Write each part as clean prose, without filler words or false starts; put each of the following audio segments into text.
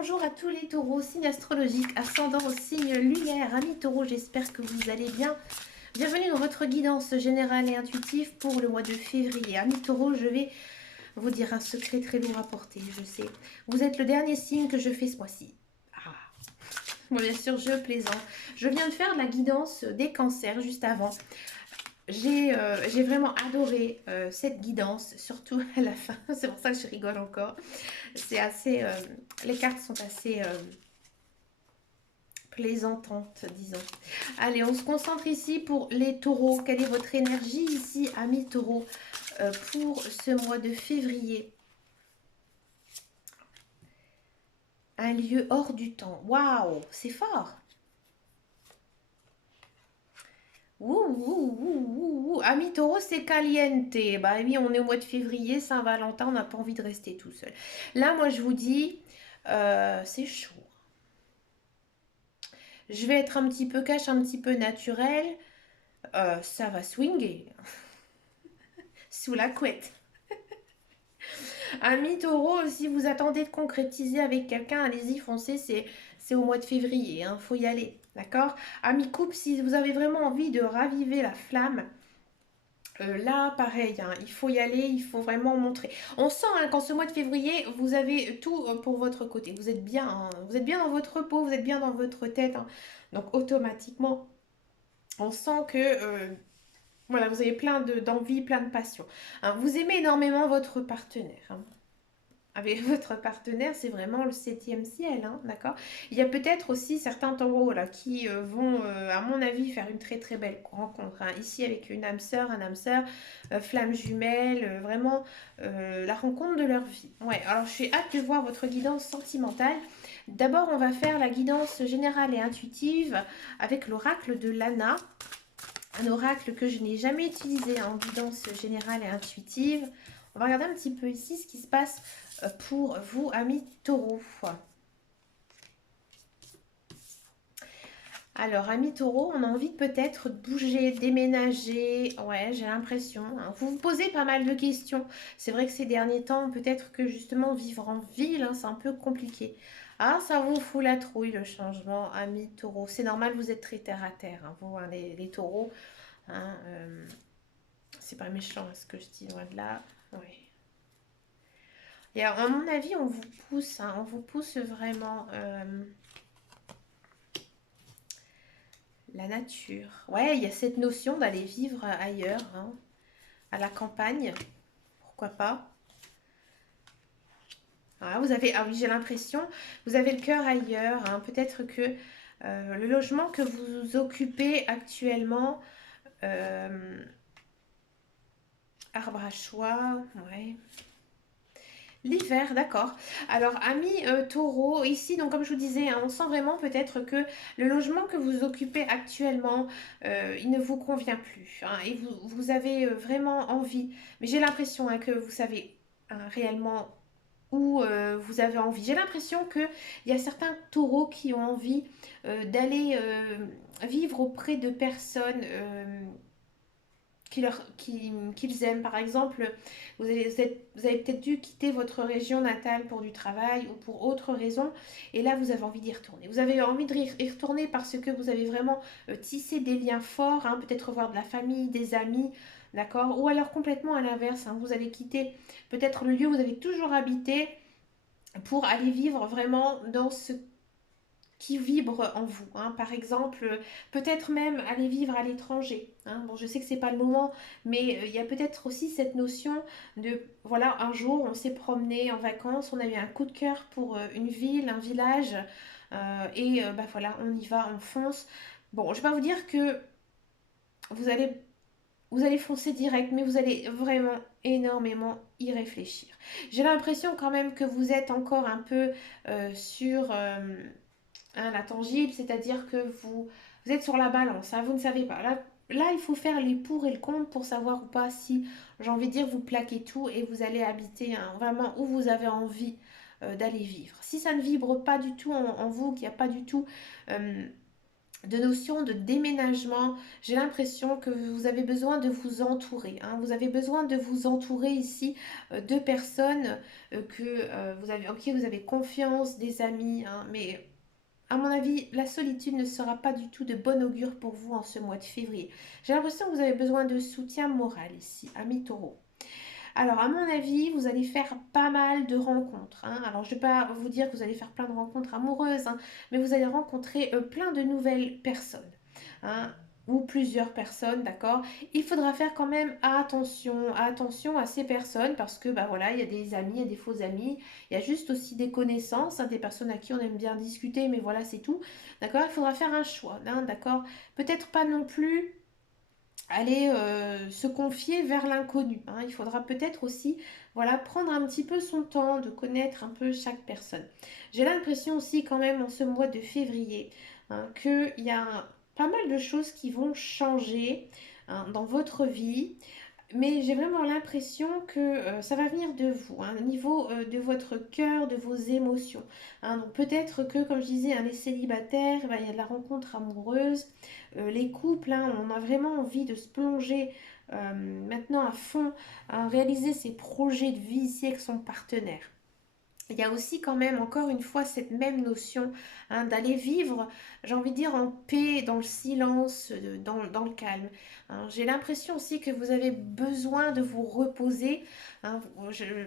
Bonjour à tous les taureaux, signe astrologique, ascendant au signe lunaire, amis taureaux, j'espère que vous allez bien. Bienvenue dans votre guidance générale et intuitive pour le mois de février. Amis taureaux, je vais vous dire un secret très lourd à porter, je sais. Vous êtes le dernier signe que je fais ce mois-ci. Ah, bon, bien sûr, je plaisante. Je viens de faire la guidance des cancers juste avant. J'ai vraiment adoré cette guidance, surtout à la fin. C'est pour ça que je rigole encore. C'est assez... les cartes sont assez plaisantantes, disons. Allez, on se concentre ici pour les taureaux. Quelle est votre énergie ici, amis taureaux, pour ce mois de février? Un lieu hors du temps. Waouh, c'est fort. Ouh, ouh, ouh, ouh, ouh. Ami taureau, c'est caliente. Bah oui, on est au mois de février, Saint-Valentin, on n'a pas envie de rester tout seul. Là, moi, je vous dis, c'est chaud. Je vais être un petit peu cash, un petit peu naturel. Ça va swinguer. Sous la couette. Ami taureau, si vous attendez de concrétiser avec quelqu'un, allez-y, foncez, c'est au mois de février, hein, faut y aller, d'accord? Ami couple, si vous avez vraiment envie de raviver la flamme, là, pareil, hein, il faut y aller, il faut vraiment montrer. On sent hein, qu'en ce mois de février, vous avez tout pour votre côté. Vous êtes bien, hein, vous êtes bien dans votre peau, vous êtes bien dans votre tête. Hein. Donc automatiquement, on sent que voilà, vous avez plein d'envie, plein de passion. Hein. Vous aimez énormément votre partenaire. Hein. Avec votre partenaire, c'est vraiment le septième ciel, hein, d'accord? Il y a peut-être aussi certains taureaux là qui vont, à mon avis, faire une très très belle rencontre. Hein. Ici, avec une âme sœur, un âme sœur, flamme jumelle, vraiment la rencontre de leur vie. Ouais, alors je suis hâte de voir votre guidance sentimentale. D'abord, on va faire la guidance générale et intuitive avec l'oracle de Lana. Un oracle que je n'ai jamais utilisé en guidance générale et intuitive. On va regarder un petit peu ici ce qui se passe pour vous, amis taureaux. Alors, amis taureaux, on a envie peut-être de bouger, déménager. Ouais, j'ai l'impression. Hein. Vous vous posez pas mal de questions. C'est vrai que ces derniers temps, peut-être que justement vivre en ville, hein, c'est un peu compliqué. Ah, ça vous fout la trouille, le changement, amis taureaux. C'est normal, vous êtes très terre à terre, hein, vous, hein, les taureaux. Hein, c'est pas méchant ce que je dis, loin de là. Oui. Et à mon avis, on vous pousse, hein, on vous pousse vraiment la nature. Ouais, il y a cette notion d'aller vivre ailleurs, hein, à la campagne, pourquoi pas. Ah, vous avez, ah oui, j'ai l'impression, vous avez le cœur ailleurs. Hein, peut-être que le logement que vous occupez actuellement, arbre à choix, ouais. L'hiver, d'accord. Alors, amis taureau, ici, donc comme je vous disais, hein, on sent vraiment peut-être que le logement que vous occupez actuellement, il ne vous convient plus. Hein, et vous avez vraiment envie, mais j'ai l'impression hein, que vous savez hein, réellement où vous avez envie. J'ai l'impression qu'il y a certains taureaux qui ont envie d'aller vivre auprès de personnes qu'ils aiment. Par exemple, vous avez peut-être dû quitter votre région natale pour du travail ou pour autre raison, et là vous avez envie d'y retourner. Vous avez envie d'y retourner parce que vous avez vraiment tissé des liens forts, hein, peut-être voir de la famille, des amis, d'accord? Ou alors complètement à l'inverse, hein, vous allez quitter peut-être le lieu où vous avez toujours habité pour aller vivre vraiment dans ce qui vibre en vous. Hein. Par exemple, peut-être même aller vivre à l'étranger. Hein. Bon, je sais que c'est pas le moment, mais il y a peut-être aussi cette notion de, voilà, un jour on s'est promené en vacances, on a eu un coup de cœur pour une ville, un village, et bah voilà, on y va, on fonce. Bon, je vais pas vous dire que vous allez, vous allez foncer direct, mais vous allez vraiment énormément y réfléchir. J'ai l'impression quand même que vous êtes encore un peu sur hein, la tangible, c'est-à-dire que vous êtes sur la balance, hein, vous ne savez pas. Là, il faut faire les pour et le contre pour savoir ou pas si, j'ai envie de dire, vous plaquez tout et vous allez habiter hein, vraiment où vous avez envie d'aller vivre. Si ça ne vibre pas du tout en vous, qu'il n'y a pas du tout de notion de déménagement. J'ai l'impression que vous avez besoin de vous entourer, hein. Vous avez besoin de vous entourer ici de personnes en qui vous avez confiance, des amis, hein. Mais à mon avis, la solitude ne sera pas du tout de bon augure pour vous en ce mois de février. J'ai l'impression que vous avez besoin de soutien moral ici, amis taureaux. Alors, à mon avis, vous allez faire pas mal de rencontres, hein. Alors, je ne vais pas vous dire que vous allez faire plein de rencontres amoureuses, hein, mais vous allez rencontrer plein de nouvelles personnes, hein, ou plusieurs personnes, d'accord? Il faudra faire quand même attention à ces personnes parce que, bah voilà, il y a des amis, il y a des faux amis, il y a juste aussi des connaissances, hein, des personnes à qui on aime bien discuter, mais voilà, c'est tout, d'accord? Il faudra faire un choix, hein, d'accord? Peut-être pas non plus aller se confier vers l'inconnu, hein. Il faudra peut-être aussi, voilà, prendre un petit peu son temps de connaître un peu chaque personne. J'ai l'impression aussi quand même en ce mois de février, hein, qu'il y a pas mal de choses qui vont changer, hein, dans votre vie. Mais j'ai vraiment l'impression que ça va venir de vous, hein, au niveau de votre cœur, de vos émotions, hein. Donc peut-être que, comme je disais, hein, les célibataires, bah, il y a de la rencontre amoureuse. Les couples, hein, on a vraiment envie de se plonger maintenant à fond, à réaliser ses projets de vie ici avec son partenaire. Il y a aussi quand même, encore une fois, cette même notion, hein, d'aller vivre, j'ai envie de dire, en paix, dans le silence, dans le calme, hein. J'ai l'impression aussi que vous avez besoin de vous reposer, hein. J'ai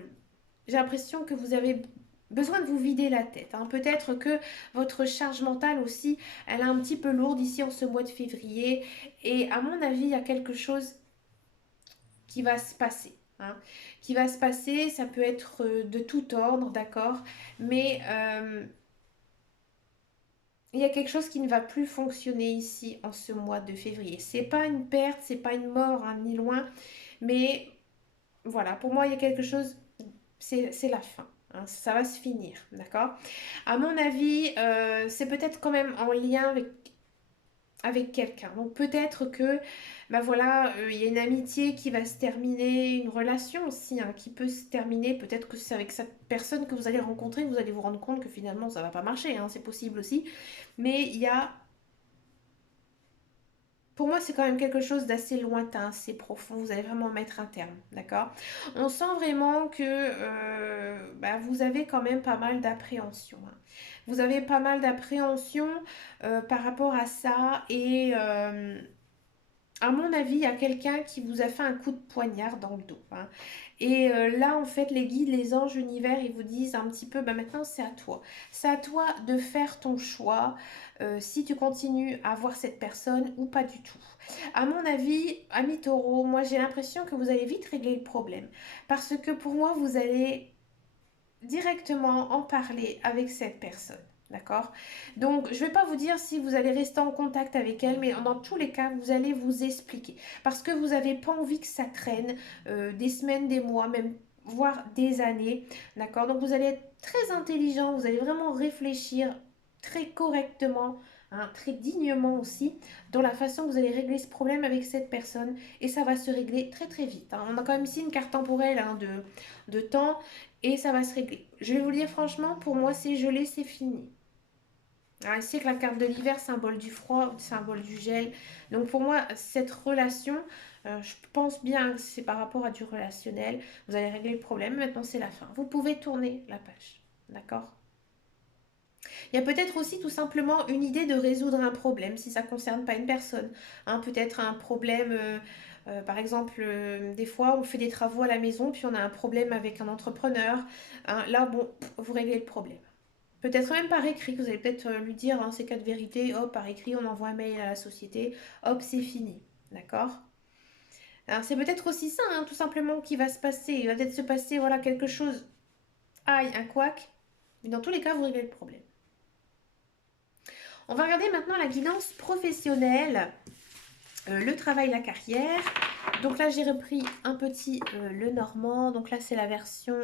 l'impression que vous avez besoin de vous vider la tête, hein. Peut-être que votre charge mentale aussi, elle est un petit peu lourde ici en ce mois de février. Et à mon avis, il y a quelque chose qui va se passer, hein, qui va se passer. Ça peut être de tout ordre, d'accord, mais il y a quelque chose qui ne va plus fonctionner ici en ce mois de février. C'est pas une perte, c'est pas une mort, hein, ni loin, mais voilà, pour moi, il y a quelque chose, c'est la fin, hein, ça va se finir, d'accord. À mon avis, c'est peut-être quand même en lien avec quelqu'un. Donc peut-être que, bah voilà, il y a une amitié qui va se terminer, une relation aussi, hein, qui peut se terminer. Peut-être que c'est avec cette personne que vous allez rencontrer, vous allez vous rendre compte que finalement ça va pas marcher, hein, c'est possible aussi. Mais il y a, pour moi, c'est quand même quelque chose d'assez lointain, assez profond. Vous allez vraiment mettre un terme, d'accord? On sent vraiment que bah, vous avez quand même pas mal d'appréhension, hein. Vous avez pas mal d'appréhension par rapport à ça et à mon avis, il y a quelqu'un qui vous a fait un coup de poignard dans le dos, hein. Et là, en fait, les guides, les anges, l'univers, ils vous disent un petit peu, bah maintenant, c'est à toi. C'est à toi de faire ton choix, si tu continues à voir cette personne ou pas du tout. À mon avis, ami taureau, moi, j'ai l'impression que vous allez vite régler le problème. Parce que pour moi, vous allez directement en parler avec cette personne. D'accord? Donc, je ne vais pas vous dire si vous allez rester en contact avec elle, mais dans tous les cas, vous allez vous expliquer. Parce que vous n'avez pas envie que ça traîne des semaines, des mois, même voire des années. D'accord? Donc, vous allez être très intelligent, vous allez vraiment réfléchir très correctement, hein, très dignement aussi, dans la façon que vous allez régler ce problème avec cette personne. Et ça va se régler très très vite, hein. On a quand même ici une carte temporelle, hein, de temps et ça va se régler. Je vais vous le dire franchement, pour moi, c'est gelé, c'est fini. Alors, ici, que la carte de l'hiver, symbole du froid, symbole du gel. Donc, pour moi, cette relation, je pense bien que c'est par rapport à du relationnel. Vous allez régler le problème. Maintenant, c'est la fin. Vous pouvez tourner la page. D'accord? Il y a peut-être aussi tout simplement une idée de résoudre un problème si ça ne concerne pas une personne, hein. Peut-être un problème, par exemple, des fois on fait des travaux à la maison puis on a un problème avec un entrepreneur, hein. Là, bon, vous réglez le problème. Peut-être même par écrit, vous allez peut-être lui dire, hein, ces quatre vérités, hop, par écrit, on envoie un mail à la société, hop, c'est fini. D'accord? Alors, c'est peut-être aussi ça, hein, tout simplement, qui va se passer. Il va peut-être se passer, voilà, quelque chose, aïe, un couac, mais dans tous les cas, vous réglez le problème. On va regarder maintenant la guidance professionnelle, le travail, la carrière. Donc là, j'ai repris un petit le normand. Donc là, c'est la version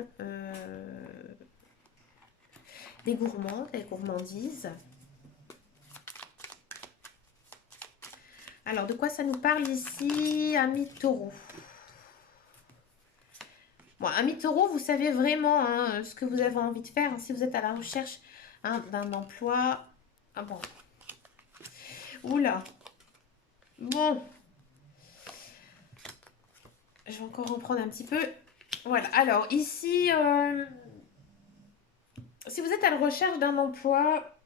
des gourmands, des gourmandises. Alors, de quoi ça nous parle ici, ami taureau? Bon, ami taureau, vous savez vraiment, hein, ce que vous avez envie de faire, hein, si vous êtes à la recherche, hein, d'un emploi. Ah bon. Oula. Bon, je vais encore reprendre un petit peu. Voilà, alors ici, si vous êtes à la recherche d'un emploi,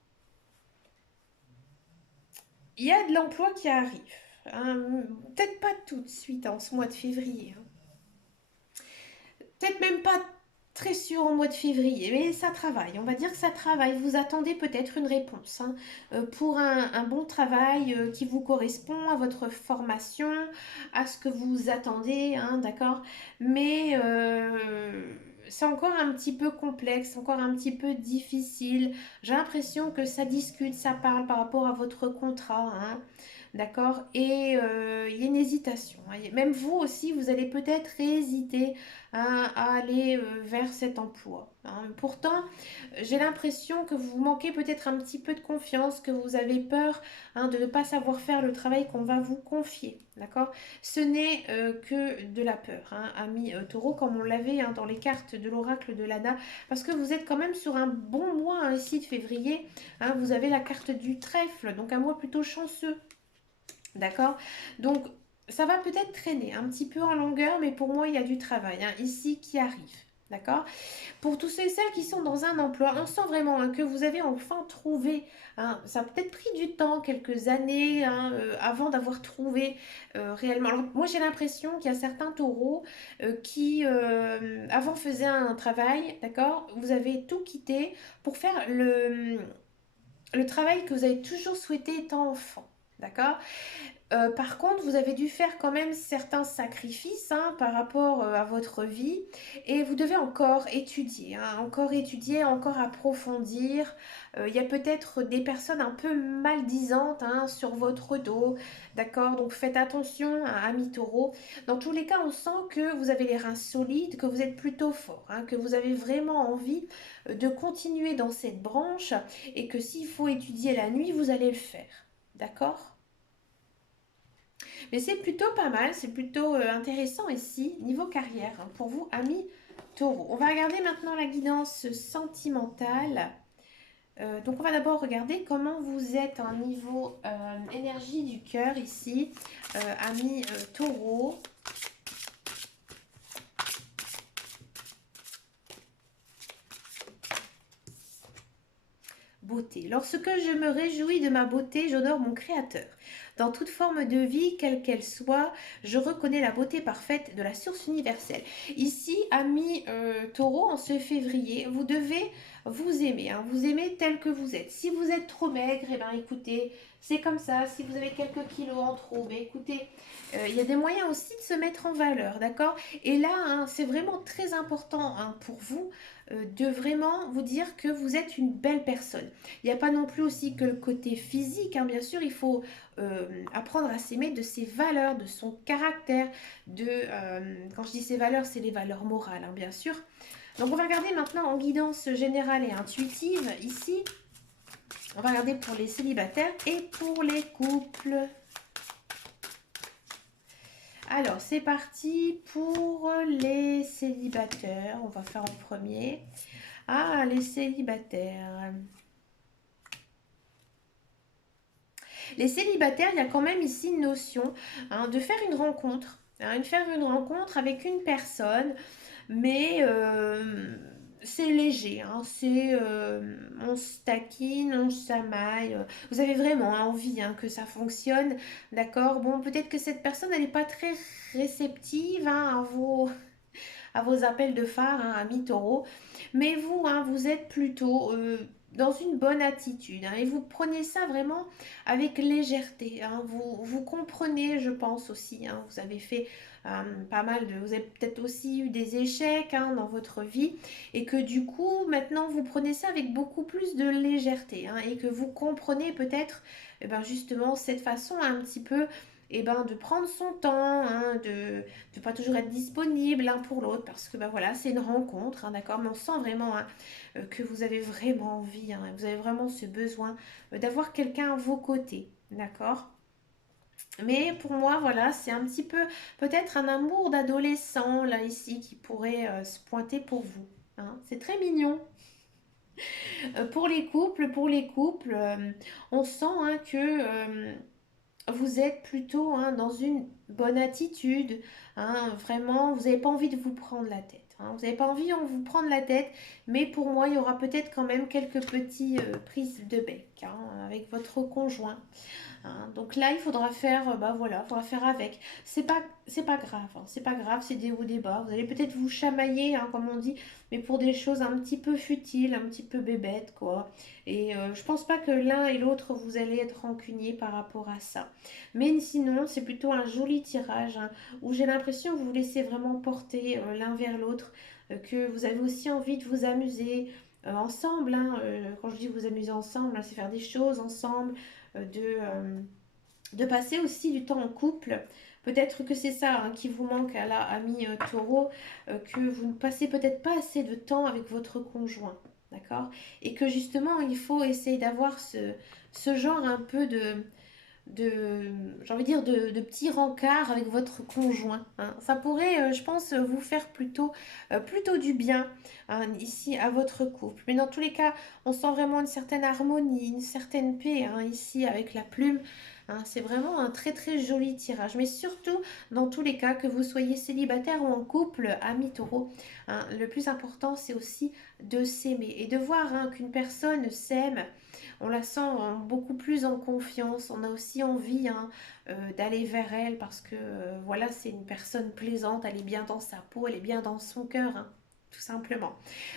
il y a de l'emploi qui arrive. Hein. Peut-être pas tout de suite en ce mois de février. Hein. Peut-être même pas très sûr en mois de février, mais ça travaille. On va dire que ça travaille. Vous attendez peut-être une réponse hein, pour un bon travail qui vous correspond à votre formation, à ce que vous attendez, hein, d'accord. Mais c'est encore un petit peu complexe, encore un petit peu difficile. J'ai l'impression que ça discute, ça parle par rapport à votre contrat. Hein. D'accord. Et il y a une hésitation. Hein. Même vous aussi, vous allez peut-être hésiter hein, à aller vers cet emploi. Hein. Pourtant, j'ai l'impression que vous manquez peut-être un petit peu de confiance, que vous avez peur hein, de ne pas savoir faire le travail qu'on va vous confier. D'accord. Ce n'est que de la peur, hein, ami taureau, comme on l'avait hein, dans les cartes de l'oracle de l'ANA, parce que vous êtes quand même sur un bon mois hein, ici de février. Hein, vous avez la carte du trèfle, donc un mois plutôt chanceux. D'accord. Donc, ça va peut-être traîner un petit peu en longueur, mais pour moi, il y a du travail hein, ici qui arrive. D'accord. Pour tous ceux et celles qui sont dans un emploi, on sent vraiment hein, que vous avez enfin trouvé. Hein, ça a peut-être pris du temps, quelques années, hein, avant d'avoir trouvé réellement. Alors, moi, j'ai l'impression qu'il y a certains taureaux qui, avant, faisaient un travail. D'accord. Vous avez tout quitté pour faire le travail que vous avez toujours souhaité étant enfant. D'accord. Par contre, vous avez dû faire quand même certains sacrifices hein, par rapport à votre vie et vous devez encore étudier, encore approfondir. Il y a peut-être des personnes un peu maldisantes hein, sur votre dos, d'accord? Donc faites attention, hein, amis taureaux. Dans tous les cas, on sent que vous avez les reins solides, que vous êtes plutôt fort, hein, que vous avez vraiment envie de continuer dans cette branche et que s'il faut étudier la nuit, vous allez le faire, d'accord? Mais c'est plutôt pas mal, c'est plutôt intéressant ici, niveau carrière, hein, pour vous, amis taureaux. On va regarder maintenant la guidance sentimentale. Donc on va d'abord regarder comment vous êtes en niveau énergie du cœur ici, amis taureaux. Beauté. Lorsque je me réjouis de ma beauté, j'honore mon Créateur. Dans toute forme de vie, quelle qu'elle soit, je reconnais la beauté parfaite de la source universelle. Ici, amis taureau, en ce février, vous devez vous aimer, hein, vous aimer tel que vous êtes. Si vous êtes trop maigre, eh ben, écoutez, c'est comme ça. Si vous avez quelques kilos en trop, ben, écoutez, il y a des moyens aussi de se mettre en valeur, d'accord. Et là, hein, c'est vraiment très important hein, pour vous de vraiment vous dire que vous êtes une belle personne. Il n'y a pas non plus aussi que le côté physique, hein, bien sûr, il faut apprendre à s'aimer de ses valeurs, de son caractère, quand je dis ses valeurs, c'est les valeurs morales, hein, bien sûr. Donc on va regarder maintenant en guidance générale et intuitive, ici, on va regarder pour les célibataires et pour les couples. Alors, c'est parti pour les célibataires. On va faire en premier. Ah, les célibataires. Les célibataires, il y a quand même ici une notion hein, de faire une rencontre. Hein, faire une rencontre avec une personne, mais c'est léger. Hein, on se taquine, on s'amaille. Vous avez vraiment envie hein, que ça fonctionne. D'accord. Bon, peut-être que cette personne, elle n'est pas très réceptive hein, à vos appels de phare, hein, amis taureau. Mais vous, hein, vous êtes plutôt dans une bonne attitude hein, et vous prenez ça vraiment avec légèreté. Hein. Vous comprenez, je pense aussi, hein, vous avez fait pas mal de... Vous avez peut-être aussi eu des échecs hein, dans votre vie et que du coup, maintenant, vous prenez ça avec beaucoup plus de légèreté hein, et que vous comprenez peut-être eh ben, justement cette façon un petit peu eh ben, de prendre son temps, hein, de ne pas toujours être disponible l'un pour l'autre parce que ben, voilà, c'est une rencontre, hein, d'accord, mais on sent vraiment hein, que vous avez vraiment envie, hein, vous avez vraiment ce besoin d'avoir quelqu'un à vos côtés, d'accord. Mais pour moi, voilà, c'est un petit peu peut-être un amour d'adolescent là ici qui pourrait se pointer pour vous. Hein. C'est très mignon. Pour les couples, on sent hein, que vous êtes plutôt hein, dans une bonne attitude. Hein, vraiment, vous n'avez pas envie de vous prendre la tête. Hein, vous n'avez pas envie de vous prendre la tête, mais pour moi, il y aura peut-être quand même quelques petits prises de bec hein, avec votre conjoint. Hein. Donc là, il faudra faire, bah voilà, faudra faire avec. C'est pas grave, hein, c'est pas grave, c'est des hauts des bas. Vous allez peut-être vous chamailler, hein, comme on dit, mais pour des choses un petit peu futiles, un petit peu bébêtes, quoi. Et je pense pas que l'un et l'autre vous allez être rancuniers par rapport à ça. Mais sinon, c'est plutôt un joli tirage, hein, où j'ai l'impression que vous vous laissez vraiment porter l'un vers l'autre, que vous avez aussi envie de vous amuser. Ensemble, hein, quand je dis vous amuser ensemble, hein, c'est faire des choses ensemble, de passer aussi du temps en couple. Peut-être que c'est ça hein, qui vous manque à la amie taureau, que vous ne passez peut-être pas assez de temps avec votre conjoint. D'accord. Et que justement, il faut essayer d'avoir ce genre un peu de j'ai envie de dire, de petits rencarts avec votre conjoint. Hein. Ça pourrait, je pense, vous faire plutôt du bien hein, ici à votre couple. Mais dans tous les cas, on sent vraiment une certaine harmonie, une certaine paix hein, ici avec la plume. Hein. C'est vraiment un très très joli tirage. Mais surtout, dans tous les cas, que vous soyez célibataire ou en couple, amis taureau, hein, le plus important, c'est aussi de s'aimer et de voir hein, qu'une personne s'aime. On la sent hein, beaucoup plus en confiance. On a aussi envie hein, d'aller vers elle parce que voilà, c'est une personne plaisante. Elle est bien dans sa peau, elle est bien dans son cœur. Hein, tout simplement.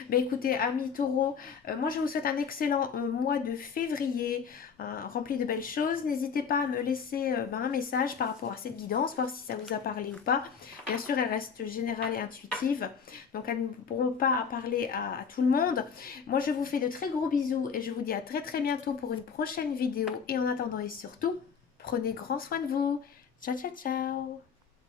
Mais écoutez, amis taureaux, moi je vous souhaite un excellent mois de février, hein, rempli de belles choses. N'hésitez pas à me laisser un message par rapport à cette guidance, voir si ça vous a parlé ou pas. Bien sûr, elle reste générale et intuitive, donc elles ne pourront pas parler à tout le monde. Moi, je vous fais de très gros bisous et je vous dis à très très bientôt pour une prochaine vidéo. Et en attendant et surtout, prenez grand soin de vous. Ciao, ciao, ciao.